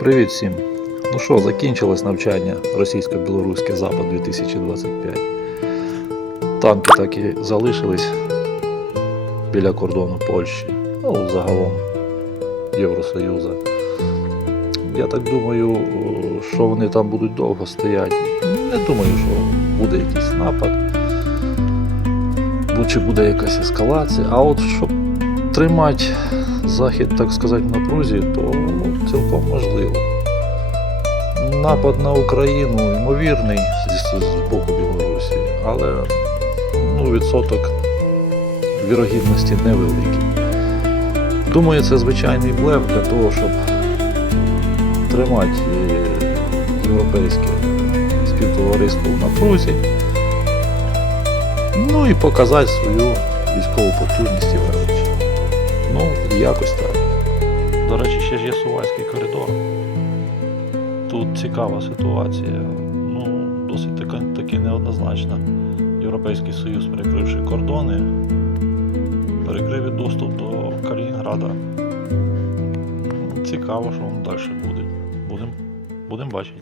Привіт всім! Ну що, закінчилось навчання російсько-білоруське Запад 2025. Танки так і залишились біля кордону Польщі, ну, загалом Євросоюзу. Я так думаю, що вони там будуть довго стояти. Не думаю, що буде якийсь напад, чи буде якась ескалація. А от щоб тримати захід, так сказати, в напрузі, то цілком можливо. Напад на Україну ймовірний з, боку Білорусі, але ну, відсоток вірогідності невеликий. Думаю, це звичайний блеф для того, щоб тримати е, європейське співтовариство в напрузі, ну і показати свою військову потужність і. Ну, якось так. До речі, ще ж є Сувальський коридор. Тут цікава ситуація. Ну, досить таки, таки неоднозначна. Європейський Союз, перекривши кордони, перекрив доступ до Калінінграда. Цікаво, що воно далі буде. Будемо будем бачити.